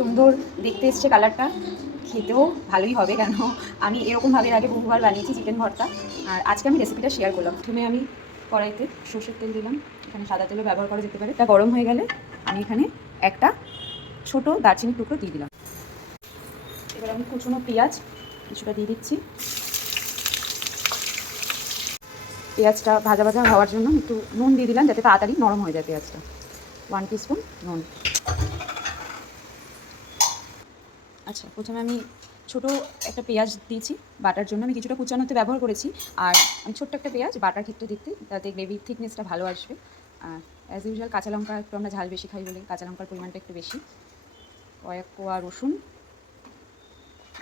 সুন্দর দেখতে এসছে কালারটা, খেতেও ভালোই হবে, কেন আমি এরকমভাবে আগে বহুবার বানিয়েছি চিকেন ভর্তা। আর আজকে আমি রেসিপিটা শেয়ার করলাম। প্রথমে আমি কড়াইতে সর্ষের তেল দিলাম, এখানে সাদা তেলও ব্যবহার করা যেতে পারে। এটা গরম হয়ে গেলে আমি এখানে একটা ছোট দারচিনির টুকরো দিয়ে দিলাম। এবার আমি কুচনো পেঁয়াজ কিছুটা দিয়ে দিচ্ছি। পেঁয়াজটা ভাজা ভাজা হওয়ার জন্য একটু নুন দিয়ে দিলাম, যাতে তাড়াতাড়ি নরম হয়ে যায় পেঁয়াজটা। 1 টিস্পুন নুন। আচ্ছা, প্রথমে আমি ছোট একটা পেঁয়াজ দিয়েছি বাটার জন্য। আমি কিছুটা কুচানোতে ব্যবহার করেছি, আর আমি ছোট্ট একটা পেঁয়াজ বাটার ক্ষেত্রে দিতে, তাতে গ্রেভির থিকনেসটা ভালো আসবে। আর অ্যাজ ইউজুয়াল কাঁচা লঙ্কা একটু আমরা ঝাল বেশি খাই বলে কাঁচা লঙ্কার পরিমাণটা একটু বেশি। কয়েক কোয়া রসুন,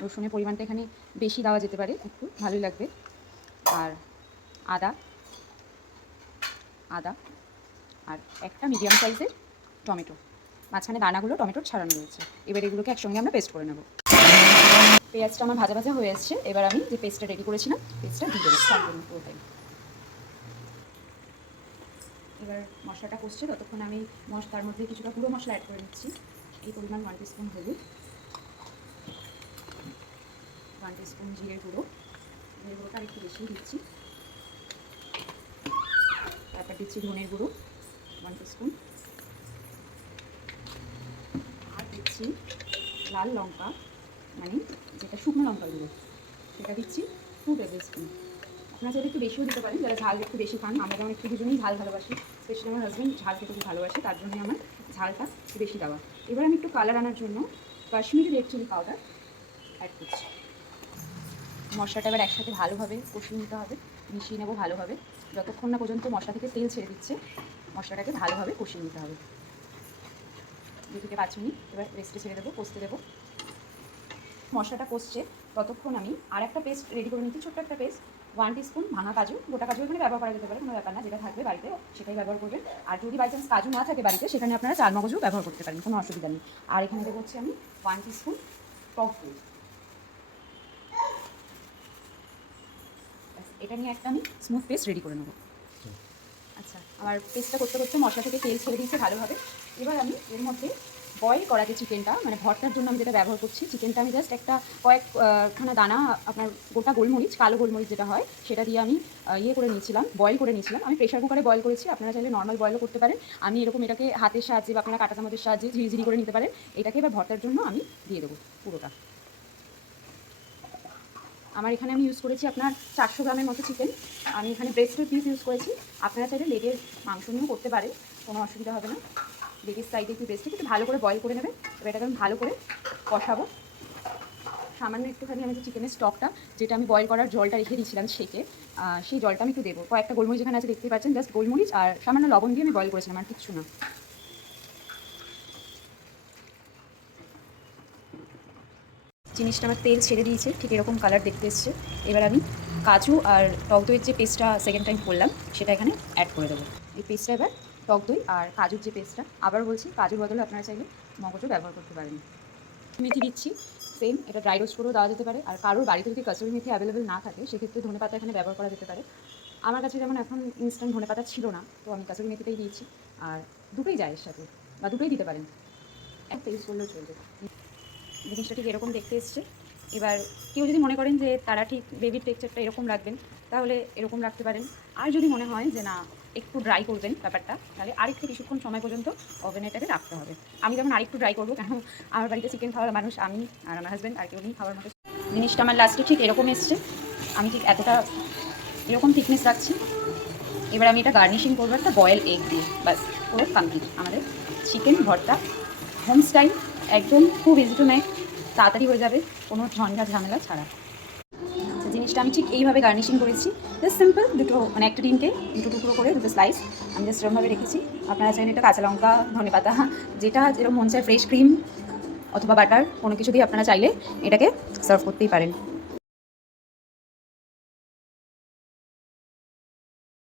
রসুনের পরিমাণটা এখানে বেশি দেওয়া যেতে পারে, একটু ভালোই লাগবে। আর আদা আদা আর একটা মিডিয়াম সাইজের টমেটো, মাঝখানে দানাগুলো টমেটোর ছাড়ানো রয়েছে। এবার এগুলোকে একসঙ্গে আমরা পেস্ট করে নেব। পেঁয়াজটা আমার ভাজা ভাজা হয়ে আসছে। এবার আমি যে পেস্টটা রেডি করেছিলাম পেস্টটা দিয়ে দেবো সম্পূর্ণ পুরোটাই। এবার মশলাটা কষছে, ততক্ষণ আমি তার মধ্যে কিছুটা গুঁড়ো মশলা অ্যাড করে নিচ্ছি। এই পরিমাণ 1 টিস্পুন হলুদ, 1 টিস্পুন জিরের গুঁড়ো, জিরের গুঁড়োটা আর একটু বেশি দিচ্ছি। তারপর দিচ্ছি ধনের গুঁড়ো 1 টিস্পুন, আর দিচ্ছি লাল লঙ্কা, মানে যেটা শুকনো লঙ্কার গুঁড়ো, সেটা দিচ্ছি 2 টেবিল স্পুন। আপনারা চাইলে একটু বেশিও দিতে পারেন, যারা ঝাল একটু বেশি খান। আমরা যেমন একটু দুজনেই ঝাল ভালোবাসি, স্পেশালি আমার হাজব্যান্ড ঝাল খেতে খুব ভালোবাসে, তার জন্যই আমার ঝালটা একটু বেশি দেওয়া। এবার আমি একটু কালার আনার জন্য Kashmiri red chilli powder add করছি। মশলাটা এবার একসাথে ভালোভাবে কষিয়ে নিতে হবে, মিশিয়ে নেবো ভালোভাবে, যতক্ষণ না পর্যন্ত মশলা থেকে তেল ছেড়ে দিচ্ছে মশলাটাকে ভালোভাবে কষিয়ে নিতে হবে। 2 থেকে 5 মিনিট এবার রেস্টে ছেড়ে দেবো, কষতে দেবো। মশলাটা কষছে, ততক্ষণ আমি আর একটা পেস্ট রেডি করে নিচ্ছি, ছোট্ট একটা পেস্ট। 1 টিস্পুন ভাঙা কাজু, গোটা কাজু এখানে ব্যবহার করা যেতে পারে, কোনো ব্যাপার না, যেটা থাকবে বাড়িতে সেটাই ব্যবহার করবেন। আর যদি বাই চান্স কাজু না থাকে বাড়িতে, সেখানে আপনারা চালমগজও ব্যবহার করতে পারেন, কোনো অসুবিধা নেই। আর এখানে দেবো হচ্ছে আমি 1 টিস্পুন টক দই। এটা নিয়ে একটা আমি স্মুথ পেস্ট রেডি করে নেবো। আচ্ছা, আমার পেস্টটা করতে করতে মশলা থেকে তেল ছেড়ে দিয়েছে ভালোভাবে। এবার আমি এর মধ্যে বয়েল করা যে চিকেনটা, মানে ভর্তার জন্য আমি যেটা ব্যবহার করছি, চিকেনটা আমি জাস্ট একটা কয়েকখানা দানা আপনার গোটা গোলমরিচ, কালো গোলমরিচ যেটা হয়, সেটা দিয়ে আমি করে নিয়েছিলাম, বয়েল করে নিয়েছিলাম। আমি প্রেশার কুকারে বয়েল করেছি, আপনারা চাইলে নর্মাল বয়েলও করতে পারেন। আমি এরকম এটাকে হাতের সাহায্যে বা আপনারা কাঁটা চামচের সাহায্যে ঝিরিঝিরি করে নিতে পারেন। এটাকে এবার ভর্তার জন্য আমি দিয়ে দেবো পুরোটা। আমার এখানে আমি ইউজ করেছি আপনার 400 গ্রামের মতো চিকেন। আমি এখানে ব্রেস্টের পিস ইউজ করেছি, আপনারা চাইলে লেগের মাংস নিয়েও করতে পারে, কোনো অসুবিধা হবে না। লেগের সাইডে একটু ব্রেস্টে একটু ভালো করে বয়েল করে নেবেন। এবার এটাকে আমি ভালো করে কষাবো। সামান্য একটুখানি আমি যে চিকেনের স্টকটা, যেটা আমি বয়েল করার জলটা রেখে দিয়েছিলাম সেকে, সেই জলটা আমি একটু দেবো। কয়েকটা গোলমরিচ যেখানে আছে দেখতে পাচ্ছেন, জাস্ট গোলমরিচ আর সামান্য লবণ দিয়ে আমি বয়েল করেছিলাম, আর কিচ্ছু না। জিনিসটা আমার তেল ছেড়ে দিয়েছে, ঠিক এরকম কালার দেখতে এসছে। এবার আমি কাজু আর টক দইয়ের যে পেস্টটা সেকেন্ড টাইম করলাম, সেটা এখানে অ্যাড করে দেবো। এই পেস্টটা এবার টক দই আর কাজুর যে পেস্টটা, আবার বলছি কাজুর বদলে আপনারা চাইলে মগজও ব্যবহার করতে পারেন। মেথি দিচ্ছি, সেম, এটা ড্রাই রোস্ট করেও দেওয়া যেতে পারে। আর কারোর বাড়িতে যদি কাসুরি মেথি অ্যাভেলেবেল না থাকে, সেক্ষেত্রে ধনেপাতা এখানে ব্যবহার করা যেতে পারে। আমার কাছে যেমন এখন ইনস্ট্যান্ট ধনেপাতা ছিল না, তো আমি কাসুরি মেথিটাই দিয়েছি। আর দুটোই যায় এর সাথে, বা দুটোই দিতে পারেন, এক পেস্ট করলেও চলবে। জিনিসটা ঠিক এরকম দেখতে এসছে। এবার কেউ যদি মনে করেন যে তারা ঠিক বেবির টেক্সচারটা এরকম রাখবেন, তাহলে এরকম রাখতে পারেন। আর যদি মনে হয় যে না একটু ড্রাই করবেন ব্যাপারটা, তাহলে আরেকটু কিছুক্ষণ সময় পর্যন্ত ওভেনেটারে রাখতে হবে। আমি যেমন আরেকটু ড্রাই করবো, কারণ আমার বাড়িতে চিকেন খাওয়ার মানুষ আমি আর আমার হাজব্যান্ড, আর কেউ নেই খাওয়ার মতো। জিনিসটা আমার লাস্টে ঠিক এরকম এসছে, আমি ঠিক এতটা এরকম থিকনেস রাখছি। এবার আমি এটা গার্নিশিং করবো একটা বয়েল এগ দিয়ে, বাস পুরো কমপ্লিট আমাদের চিকেন ভর্তা, হোম স্টাইল, একদম খুব ইজি টু মেক, তাড়াতাড়ি হয়ে যাবে, কোনো ঝঞ্ঝাট ঝামেলা ছাড়া। আচ্ছা, জিনিসটা আমি ঠিক এইভাবে গার্নিশিং করেছি, জাস্ট সিম্পল, দুটো মানে একটা ডিমকে দুটো টুকরো করে দুটো স্লাইস আমি জাস্ট এরকমভাবে রেখেছি। আপনারা চাইলে এটা কাঁচা লঙ্কা, ধনেপাতা, যেটা যেরকম মন চায়, ফ্রেশ ক্রিম অথবা বাটার, কোনো কিছু দিয়ে আপনারা চাইলে এটাকে সার্ভ করতেই পারেন।